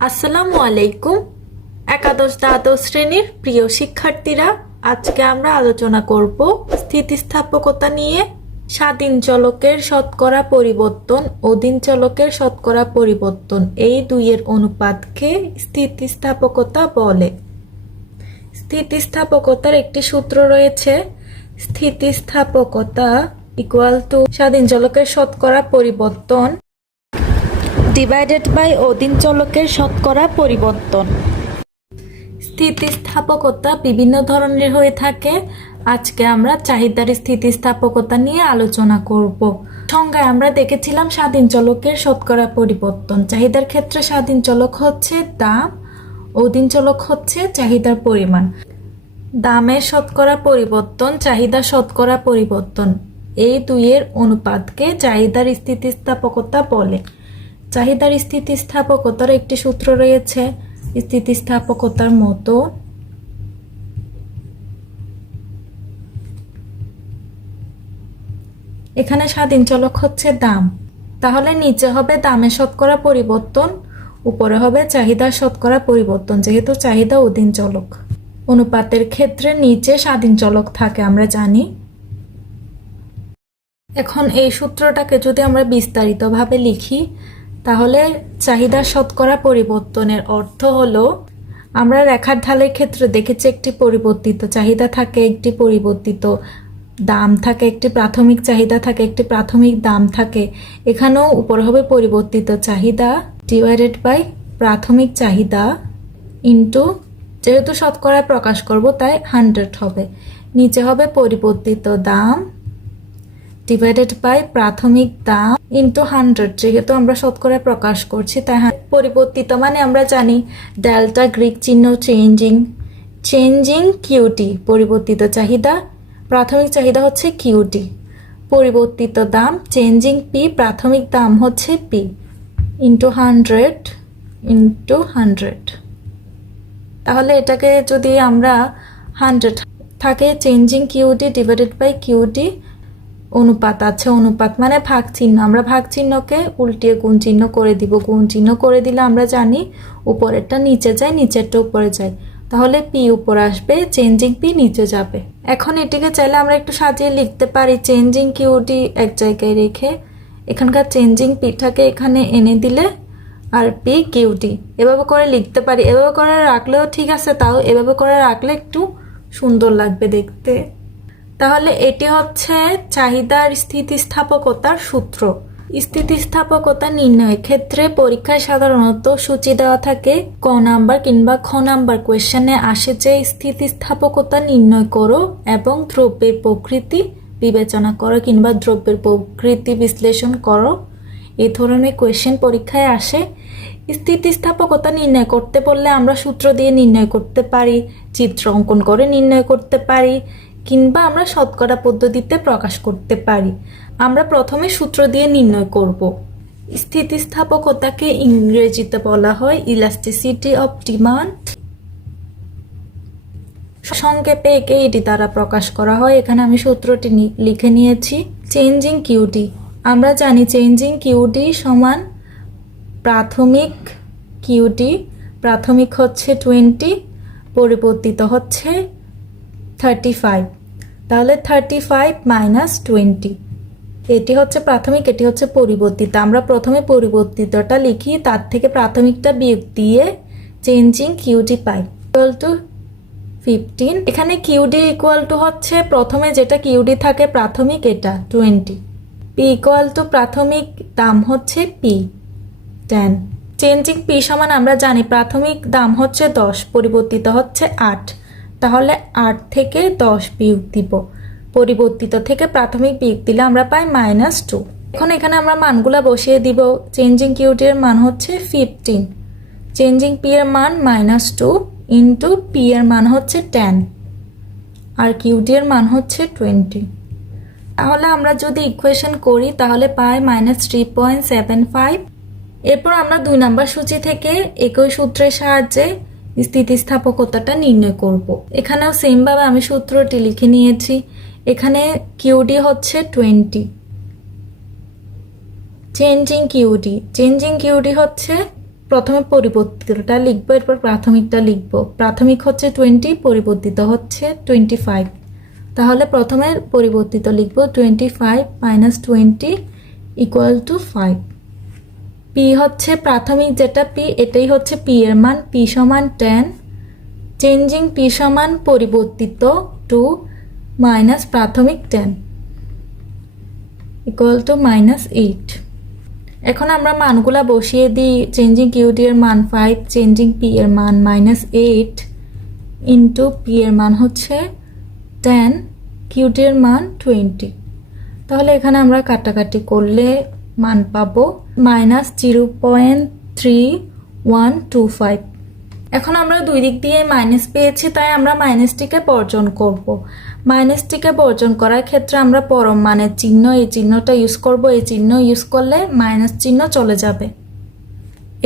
আসসালামু আলাইকুম, একাদশ দ্বাদশ শ্রেণির প্রিয় শিক্ষার্থীরা, আজকে আমরা আলোচনা করব স্থিতিস্থাপকতা নিয়ে, স্বাধীন চলকের শতকরা পরিবর্তন, অধীন চলকের শতকরা পরিবর্তন, এই দুইয়ের অনুপাতকে স্থিতিস্থাপকতা বলে। স্থিতিস্থাপকতার একটি সূত্র রয়েছে, স্থিতিস্থাপকতা ইকুয়াল টু স্বাধীন চলকের শতকরা পরিবর্তন ডিভাইডেড বাই অধীন চলকের শতকরা পরিবর্তন। স্থিতিস্থাপকতা বিভিন্ন ধরনের হয়ে থাকে। আজকে আমরা চাহিদার স্থিতিস্থাপকতা নিয়ে আলোচনা করব। সংজ্ঞায় আমরা দেখেছিলাম স্বাধীন চলকের শতকরা পরিবর্তন। চাহিদার ক্ষেত্রে স্বাধীন চলক হচ্ছে দাম, অধীন চলক হচ্ছে চাহিদার পরিমাণ। দামের শতকরা পরিবর্তন চাহিদা শতকরা পরিবর্তন, এই দুইয়ের অনুপাতকে চাহিদার স্থিতিস্থাপকতা বলে। চাহিদার স্থিতিস্থাপকতার একটি সূত্র রয়েছে। স্থিতিস্থাপকতার মতো এখানে স্বাধীন চলক হচ্ছে দাম। তাহলে নিচে হবে দামের শতকরা পরিবর্তন, উপরে হবে চাহিদার শতকরা পরিবর্তন, যেহেতু চাহিদা অধীন চলক। অনুপাতের ক্ষেত্রে নিচে স্বাধীন চলক থাকে, আমরা জানি। এখন এই সূত্রটাকে যদি আমরা বিস্তারিতভাবে লিখি তাহলে চাহিদা শতকরা পরিবর্তনের অর্থ হলো, আমরা রেখার ঢালের ক্ষেত্রে দেখেছি একটি পরিবর্তিত চাহিদা থাকে একটি পরিবর্তিত দাম থাকে, একটি প্রাথমিক চাহিদা থাকে, একটি প্রাথমিক দাম থাকে। এখানেও উপর হবে পরিবর্তিত চাহিদা ডিভাইডেড বাই প্রাথমিক চাহিদা ইন্টু যেহেতু শতকরা প্রকাশ করব, তাই হান্ড্রেড হবে। নিচে হবে পরিবর্তিত দাম ডিভাইডেড বাই প্রাথমিক দাম ইন্টু হান্ড্রেড যেহেতু আমরা শতকরা প্রকাশ করছি, তাই পরিবর্তিত মানে আমরা জানি ডেল্টা গ্রিক চিহ্ন চেঞ্জিং চেঞ্জিং কিউটি পরিবর্তিত চাহিদা, প্রাথমিক চাহিদা হচ্ছে কিউটি পরিবর্তিত দাম চেঞ্জিং পি প্রাথমিক দাম হচ্ছে P into hundred into hundred তাহলে এটাকে যদি আমরা হান্ড্রেড থাকে changing QT divided by QT অনুপাত আছে, অনুপাত মানে ভাগ চিহ্ন। আমরা ভাগ চিহ্নকে উল্টিয়ে গুণ চিহ্ন করে দিব। গুণ চিহ্ন করে দিলে আমরা জানি উপরেরটা নিচে যায়, নিচেরটা উপরে যায়। তাহলে পি উপরে আসবে চেঞ্জিং পি নিচে যাবে। এখন এটিকে চাইলে আমরা একটু সাজিয়ে লিখতে পারি। চেঞ্জিং কিউটি এক জায়গায় রেখে এখানকার চেঞ্জিং পিঠাকে এখানে এনে দিলে আর পি কিউটি এভাবে করে লিখতে পারি। এভাবে করে রাখলেও ঠিক আছে, তাও এভাবে করে রাখলে একটু সুন্দর লাগবে দেখতে। তাহলে এটি হচ্ছে চাহিদার স্থিতিস্থাপকতার সূত্র। স্থিতিস্থাপকতা নির্ণয়ের ক্ষেত্রে পরীক্ষায় সাধারণত সূচি দেওয়া থাকে ক নাম্বার কিংবা খ নাম্বার কোয়েশ্চেনে আসে যে স্থিতিস্থাপকতা নির্ণয় করো এবং দ্রব্যের প্রকৃতি বিবেচনা করো কিংবা দ্রব্যের প্রকৃতি বিশ্লেষণ করো। এই ধরনের কোয়েশ্চেন পরীক্ষায় আসে। স্থিতিস্থাপকতা নির্ণয় করতে বললে আমরা সূত্র দিয়ে নির্ণয় করতে পারি, চিত্র অঙ্কন করে নির্ণয় করতে পারি কিংবা আমরা শতকরা পদ্ধতিতে প্রকাশ করতে পারি। আমরা প্রথমে সূত্র দিয়ে নির্ণয় করব। স্থিতিস্থাপকতাকে ইংরেজিতে বলা হয় ইলাস্টিসিটি অফ ডিমান্ড সংক্ষেপে একে এটি দ্বারা প্রকাশ করা হয়। এখানে আমি সূত্রটি লিখে নিয়েছি। চেঞ্জিং কিউটি আমরা জানি চেঞ্জিং কিউটি সমান প্রাথমিক কিউটি প্রাথমিক হচ্ছে টোয়েন্টি পরিবর্তিত হচ্ছে থার্টি ফাইভ তাহলে থার্টি ফাইভ মাইনাস টোয়েন্টি এটি হচ্ছে প্রাথমিক, এটি হচ্ছে পরিবর্তিত। আমরা প্রথমে পরিবর্তিতটা লিখি, তার থেকে প্রাথমিকটা বিয়োগ দিয়ে চেঞ্জিং কিউটি পাই। ইকুয়াল টু ফিফটিন এখানে কিউডি ইকুয়াল টু হচ্ছে প্রথমে যেটা কিউডি থাকে প্রাথমিক, এটা টোয়েন্টি পি ইকুয়াল টু প্রাথমিক দাম হচ্ছে পি টেন চেঞ্জিং পি সমান আমরা জানি, প্রাথমিক দাম হচ্ছে দশ, পরিবর্তিত হচ্ছে আট। তাহলে আট থেকে দশ বিয়োগ দিব। পরিবর্তিত থেকে প্রাথমিক বিয়োগ দিলে আমরা পাই মাইনাস টু এখন এখানে আমরা মানগুলা বসিয়ে দিব। চেঞ্জিং কিউটির মান হচ্ছে ফিফটিন চেঞ্জিং পি এর মান মাইনাস টু ইন্টু পি এর মান হচ্ছে টেন আর কিউটি এর মান হচ্ছে টোয়েন্টি তাহলে আমরা যদি ইকুয়েশন করি, তাহলে পাই minus three point seven five এরপর আমরা দুই নাম্বার সূচি থেকে একই সূত্রের সাহায্যে স্থিতিস্থাপকতাটা নির্ণয় করব। এখানেও সেমভাবে আমি সূত্রটি লিখে নিয়েছি। এখানে কিউডি হচ্ছে twenty changing QD changing QD হচ্ছে প্রথমে পরিবর্তিতটা লিখব, এরপর প্রাথমিকটা লিখব। প্রাথমিক হচ্ছে টোয়েন্টি পরিবর্তিত হচ্ছে টোয়েন্টি ফাইভ তাহলে প্রথমে পরিবর্তিত লিখব twenty five minus twenty equal to five P হচ্ছে প্রাথমিক যেটা পি এটাই হচ্ছে পি এর মান পি সমান টেন চেঞ্জিং পি সমান পরিবর্তিত টু মাইনাস প্রাথমিক ten equal to minus eight এখন আমরা মানগুলা বসিয়ে দিই চেঞ্জিং কিউটি এর মান ফাইভ চেঞ্জিং পি এর মান মাইনাস এইট ইন্টু পি এর মান হচ্ছে টেন কিউটি এর মান টোয়েন্টি তাহলে এখানে আমরা কাটাকাটি করলে মান পাবো minus zero point three one two five এখন আমরা দুই দিক দিয়ে মাইনাস পেয়েছি, তাই আমরা মাইনাসটিকে বর্জন করব। মাইনাসটিকে বর্জন করার ক্ষেত্রে আমরা পরম মানের চিহ্ন, এই চিহ্নটা ইউজ করব। এই চিহ্ন ইউজ করলে মাইনাস চিহ্ন চলে যাবে।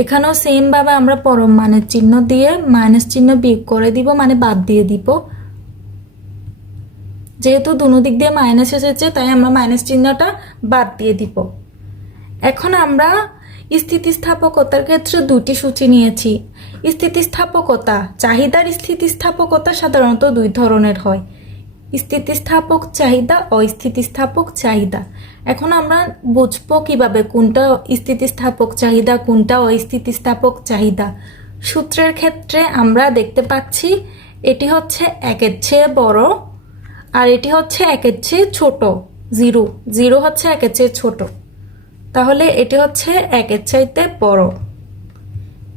এখানেও সেমভাবে আমরা পরম মানের চিহ্ন দিয়ে মাইনাস চিহ্ন বিয়োগ করে দিব মানে বাদ দিয়ে দিব। যেহেতু দুনো দিক দিয়ে মাইনাস এসেছে, তাই আমরা মাইনাস চিহ্নটা বাদ দিয়ে দিব। এখন আমরা স্থিতিস্থাপকতার ক্ষেত্রে দুটি সূচি নিয়েছি। স্থিতিস্থাপকতা, চাহিদার স্থিতিস্থাপকতা সাধারণত দুই ধরনের হয়। স্থিতিস্থাপক চাহিদা, অস্থিতিস্থাপক চাহিদা। এখন আমরা বুঝব কীভাবে কোনটা স্থিতিস্থাপক চাহিদা, কোনটা অস্থিতিস্থাপক চাহিদা। সূত্রের ক্ষেত্রে আমরা দেখতে পাচ্ছি, এটি হচ্ছে একের চেয়ে বড় আর এটি হচ্ছে একের চেয়ে ছোট, জিরো। জিরো হচ্ছে একের চেয়ে ছোট। তাহলে এটি হচ্ছে একের চাইতে বড়।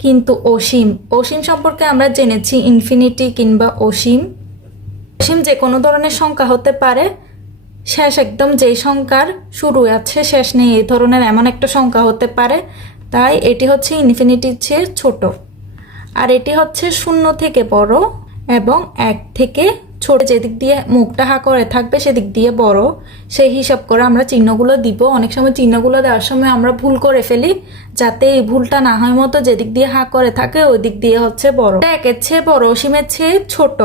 কিন্তু অসীম অসীম সম্পর্কে আমরা জেনেছি ইনফিনিটি কিংবা অসীম। অসীম যে কোনো ধরনের সংখ্যা হতে পারে, শেষ একদম যেই সংখ্যার শুরু আছে, শেষ নেই, এই ধরনের এমন একটা সংখ্যা হতে পারে, তাই এটি হচ্ছে ইনফিনিটির চেয়ে ছোট। আর এটি হচ্ছে শূন্য থেকে বড় এবং এক থেকে ছোট যেদিক দিয়ে মুখটা হা করে থাকবে, সেদিক দিয়ে বড়, সেই হিসাব করে আমরা চিহ্নগুলো দিব। অনেক সময় চিহ্নগুলো দেওয়ার সময় আমরা ভুল করে ফেলি, যাতে এই ভুলটা না হয় মতো যেদিক দিয়ে হা করে থাকে ওই দিক দিয়ে হচ্ছে বড়। একের চেয়ে বড়, অসীমের চেয়ে ছোট।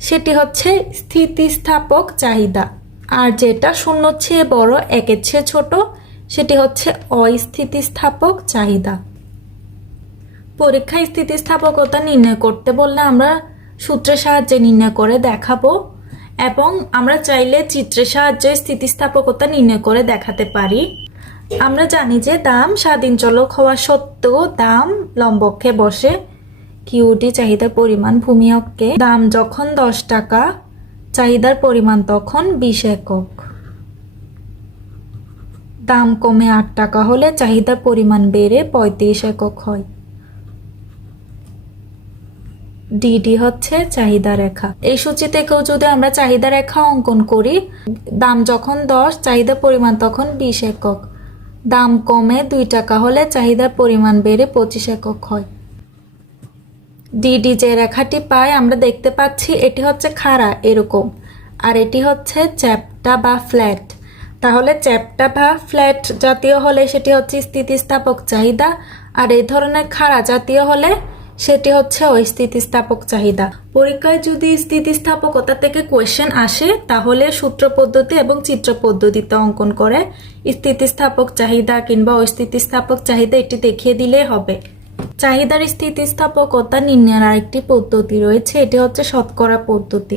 সেটি হচ্ছে স্থিতিস্থাপক চাহিদা। আর যেটা শূন্য চেয়ে বড়, একের চেয়ে ছোট, সেটি হচ্ছে অস্থিতিস্থাপক চাহিদা। পরীক্ষায় স্থিতিস্থাপকতা নির্ণয় করতে বললে আমরা সূত্রের সাহায্যে নির্ণয় করে দেখাবো, এবং আমরা চাইলে চিত্রের সাহায্যে স্থিতিস্থাপকতা নির্ণয় করে দেখাতে পারি। আমরা জানি যে দাম স্বাধীন চলক হওয়া সত্ত্বেও দাম লম্বকে বসে। কিউটি চাহিদার পরিমাণ ভূমি অক্ষে। দাম যখন দশ টাকা, চাহিদার পরিমাণ তখন বিশ একক। দাম কমে আট টাকা হলে চাহিদার পরিমাণ বেড়ে পঁয়ত্রিশ একক হয়। ডিডি হচ্ছে চাহিদা রেখা। এই সূচি থেকেও যদি আমরা চাহিদা রেখা অঙ্কন করি, দাম যখন দশ, চাহিদা পরিমাণ তখন বিশ একক। দাম কমে দুই টাকা হলে চাহিদার পরিমাণ বেড়ে পঁচিশ একক হয়। ডিডি যে রেখাটি পাই, আমরা দেখতে পাচ্ছি এটি হচ্ছে খাড়া এরকম, আর এটি হচ্ছে চ্যাপটা বা ফ্ল্যাট। তাহলে চ্যাপটা বা ফ্ল্যাট জাতীয় হলে সেটি হচ্ছে স্থিতিস্থাপক চাহিদা, আর এই ধরনের খাড়া জাতীয় হলে সেটি হচ্ছে অস্থিতিস্থাপক চাহিদা। পরীক্ষায় যদি স্থিতিস্থাপকতা থেকে কোয়েশ্চেন আসে, তাহলে সূত্র পদ্ধতি এবং চিত্র পদ্ধতিতে অঙ্কন করে স্থিতিস্থাপক চাহিদা কিংবা অস্থিতিস্থাপক চাহিদা এটি দেখিয়ে দিলে হবে। চাহিদার স্থিতিস্থাপকতা নির্ণয়ের আরেকটি পদ্ধতি রয়েছে, এটি হচ্ছে শতকরা পদ্ধতি।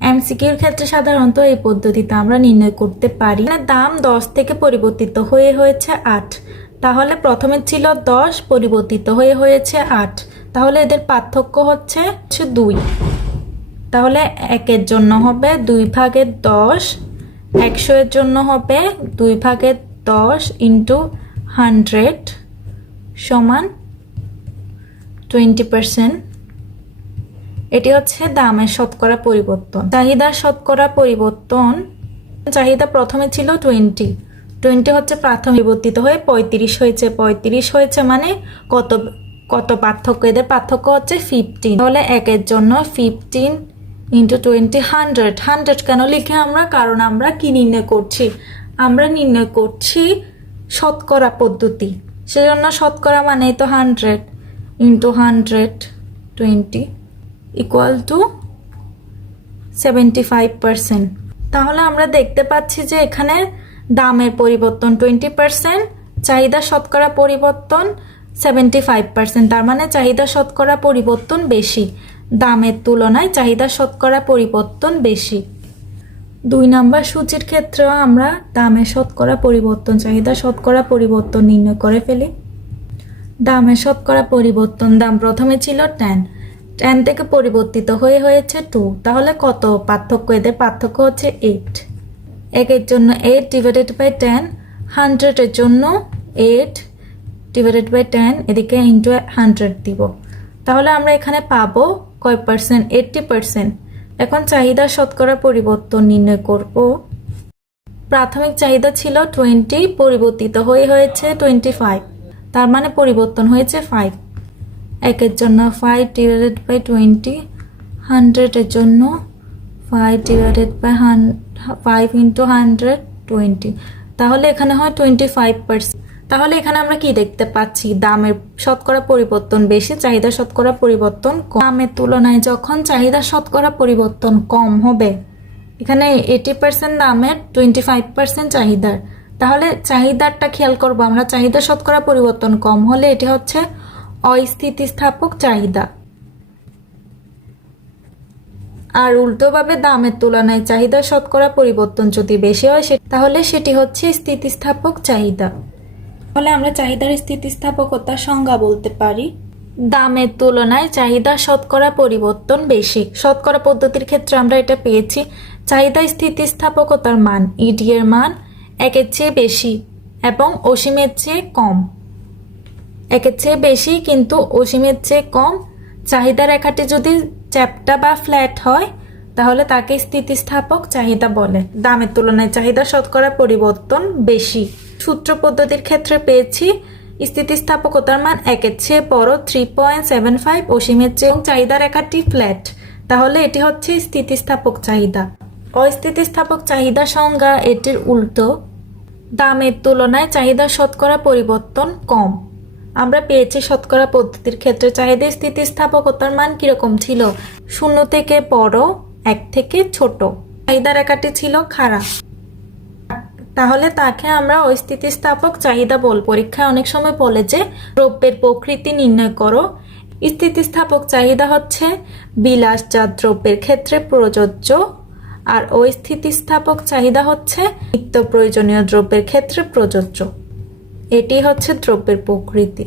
এমসিকিউর ক্ষেত্রে সাধারণত এই পদ্ধতিতে আমরা নির্ণয় করতে পারি। দাম দশ থেকে পরিবর্তিত হয়ে হয়েছে আট। তাহলে প্রথমে ছিল দশ, পরিবর্তিত হয়ে হয়েছে আট। তাহলে এদের পার্থক্য হচ্ছে হচ্ছে দুই। তাহলে একের জন্য হবে দুই ভাগের দশ, একশো এর জন্য হবে দুই ভাগের দশ ইন্টু হান্ড্রেড সমান টোয়েন্টি পার্সেন্ট। এটি হচ্ছে দামের শতকরা পরিবর্তন। চাহিদার শতকরা পরিবর্তন, চাহিদা প্রথমে ছিল টোয়েন্টি। টোয়েন্টি হচ্ছে প্রাথমিক। পরিবর্তিত হয়ে পঁয়ত্রিশ হয়েছে। পঁয়ত্রিশ হয়েছে মানে কত কত পার্থক্য? এদের পার্থক্য হচ্ছে ফিফটিন তাহলে একের জন্য fifteen into twenty hundred hundred কেন লিখে আমরা? কারণ আমরা কি নির্ণয় করছি? আমরা নির্ণয় করছি শতকরা পদ্ধতি। সেজন্য শতকরা মানেই তো hundred into hundred twenty equal to seventy five percent তাহলে আমরা দেখতে পাচ্ছি যে এখানে দামের পরিবর্তন টোয়েন্টি পার্সেন্ট চাহিদা শতকরা পরিবর্তন সেভেন্টি ফাইভ পার্সেন্ট তার মানে চাহিদা শতকরা পরিবর্তন বেশি। দামের তুলনায় চাহিদা শতকরা পরিবর্তন বেশি। দুই নাম্বার সূচির ক্ষেত্রেও আমরা দামের শতকরা পরিবর্তন, চাহিদা শতকরা পরিবর্তন নির্ণয় করে ফেলি। দামের শতকরা পরিবর্তন দাম প্রথমে ছিল টেন টেন থেকে পরিবর্তিত হয়ে হয়েছে টু তাহলে কত? পার্থক্য, এদের পার্থক্য হচ্ছে এইট একের জন্য এইট ডিভাইডেড বাই টেন হান্ড্রেডের জন্য এইট ডিভাইডেড বাই টেন এদিকে ইন্টু হান্ড্রেড দিব। তাহলে আমরা এখানে পাবো কয় পার্সেন্ট এইটটি পার্সেন্ট এখন চাহিদা শতকরা পরিবর্তন নির্ণয় করব। প্রাথমিক চাহিদা ছিল টোয়েন্টি পরিবর্তিত হয়ে হয়েছে টোয়েন্টি ফাইভ তার মানে পরিবর্তন হয়েছে ফাইভ একের জন্য ফাইভ ডিভাইডেড বাই টোয়েন্টি হান্ড্রেডের জন্য ফাইভ ডিভাইডেড বাই হান ফাইভ ইন্টু হান্ড্রেড টোয়েন্টি তাহলে এখানে হয় টোয়েন্টি ফাইভ পার্সেন্ট তাহলে এখানে আমরা কি দেখতে পাচ্ছি? দামের শতকরা পরিবর্তন বেশি, চাহিদা শতকরা পরিবর্তন দামের তুলনায় যখন চাহিদা শতকরা পরিবর্তন কম হবে, এখানে এইটি পার্সেন্ট দামের টোয়েন্টি ফাইভ পার্সেন্ট চাহিদার। তাহলে চাহিদারটা খেয়াল করব আমরা, চাহিদা শতকরা পরিবর্তন কম হলে এটি হচ্ছে অস্থিতিস্থাপক চাহিদা। আর উল্টোভাবে দামের তুলনায় চাহিদা শতকরা পরিবর্তন যদি বেশি হয় তাহলে সেটি হচ্ছে স্থিতিস্থাপক চাহিদা। তাহলে আমরা চাহিদার স্থিতিস্থাপকতার সংজ্ঞা বলতে পারি। দামের তুলনায় চাহিদা শতকরা পরিবর্তন বেশি। শতকরা পদ্ধতির ক্ষেত্রে আমরা এটা পেয়েছি। চাহিদা স্থিতিস্থাপকতার মান ইডি এর মান একের চেয়ে বেশি এবং অসীমের চেয়ে কম। একের চেয়ে বেশি কিন্তু অসীমের চেয়ে কম। চাহিদা রেখাটি যদি চ্যাপ্টা বা ফ্ল্যাট হয় তাহলে তাকে স্থিতিস্থাপক চাহিদা বলে। দামের তুলনায় চাহিদা শতকরা পরিবর্তন বেশি। সূত্র পদ্ধতির ক্ষেত্রে পেয়েছি, স্থিতিস্থাপকতার মান একের চেয়ে বড় থ্রি পয়েন্ট সেভেন ফাইভ অসীমের চেয়ে চাহিদা রেখাটি ফ্ল্যাট তাহলে এটি হচ্ছে স্থিতিস্থাপক চাহিদা। অস্থিতিস্থাপক চাহিদা সংজ্ঞা এটির উল্টো। দামের তুলনায় চাহিদা শতকরা পরিবর্তন কম। আমরা পেয়েছি শতকরা পদ্ধতির ক্ষেত্রে চাহিদা স্থিতিস্থাপকতার মান কীরকম ছিল? শূন্য থেকে বড় এক থেকে ছোট। চাহিদা রেখাটি ছিল খারাপ। তাহলে তাকে আমরা অস্থিতিস্থাপক চাহিদা বল, পরীক্ষায় অনেক সময় বলে যে, দ্রব্যের প্রকৃতি নির্ণয় করো। স্থিতিস্থাপক চাহিদা হচ্ছে বিলাসজাত দ্রব্যের ক্ষেত্রে প্রযোজ্য, আর অস্থিতিস্থাপক চাহিদা হচ্ছে নিত্য প্রয়োজনীয় দ্রব্যের ক্ষেত্রে প্রযোজ্য। এটি হচ্ছে দ্রব্যের প্রকৃতি।